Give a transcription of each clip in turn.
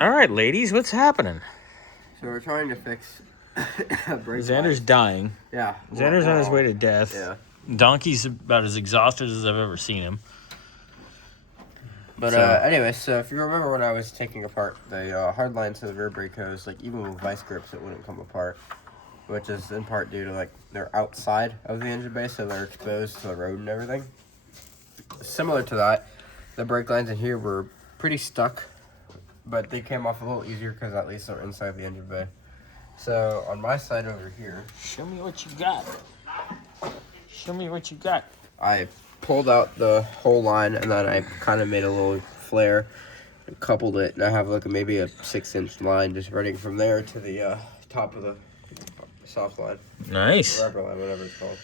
All right, ladies, what's happening? So we're trying to fix brake Xander's lines. dying. Yeah. Xander's on his way to death. Yeah. Donkey's about as exhausted as I've ever seen him. But anyway, so if you remember when I was taking apart the hard lines to the rear brake hose, like even with vice grips, it wouldn't come apart, which is in part due to like they're outside of the engine bay, so they're exposed to the road and everything. Similar to that, the brake lines in here were pretty stuck, but they came off a little easier because at least they're inside the engine bay. So on my side over here, show me what you got. Show me what you got. I pulled out the whole line and then I kind of made a little flare and coupled it, and I have like maybe a 6-inch line just running from there to the top of the soft line. Nice. Rubber line, whatever it's called.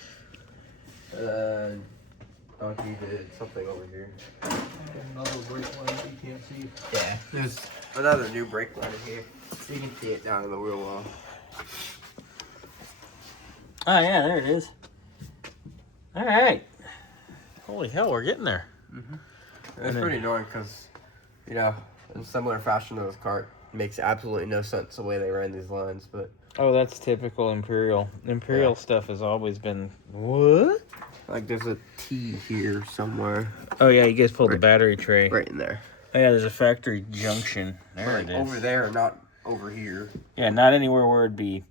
And then Donkey did something over here. Another brake line you can't see. Yeah. There's another new brake line in here. You can see it down in the wheel well. Oh, yeah, there it is. All right. Holy hell, we're getting there. It's pretty annoying because, you know, in similar fashion to this cart, it makes absolutely no sense the way they ran these lines, but... Oh, that's typical Imperial. Imperial stuff has always been... What? Like, there's a T here somewhere. Oh, yeah, you guys pulled the battery tray. Right in there. Oh, yeah, there's a factory junction. There it is. Over there, not over here. Yeah, not anywhere where it'd be...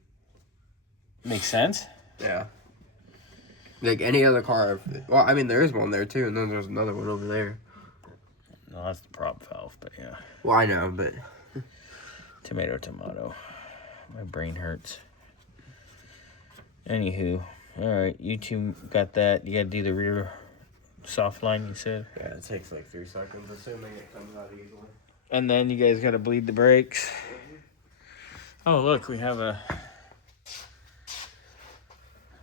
Makes sense? Yeah. Like any other car. Well, I mean, there is one there, too, and then there's another one over there. No, that's the prop valve, but yeah. Well, I know, but... Tomato, tomato. My brain hurts. Anywho. Alright, you two got that. You gotta do the rear soft line, you said? Yeah, it takes like 3 seconds, assuming it comes out easily. And then you guys gotta bleed the brakes. Oh, look, we have a...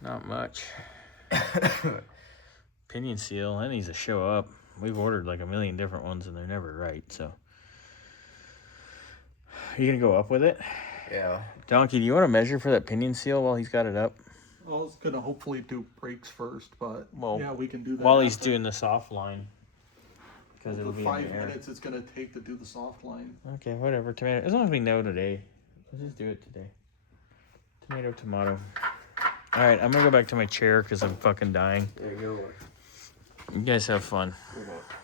Not much. Pinion seal. That needs to show up. We've ordered like a million different ones and they're never right, so. Are you gonna go up with it? Yeah. Donkey, do you want to measure for that pinion seal while he's got it up? I was gonna hopefully do brakes first, but Well, yeah, we can do that while he's after. doing the soft line. Because it'll The be 5 in the air. minutes it's gonna take to do the soft line. Okay, whatever. Tomato. As long as we know today. Let's just do it today. Tomato, tomato. Alright, I'm gonna go back to my chair because I'm fucking dying. Yeah, go. You guys have fun. Good luck.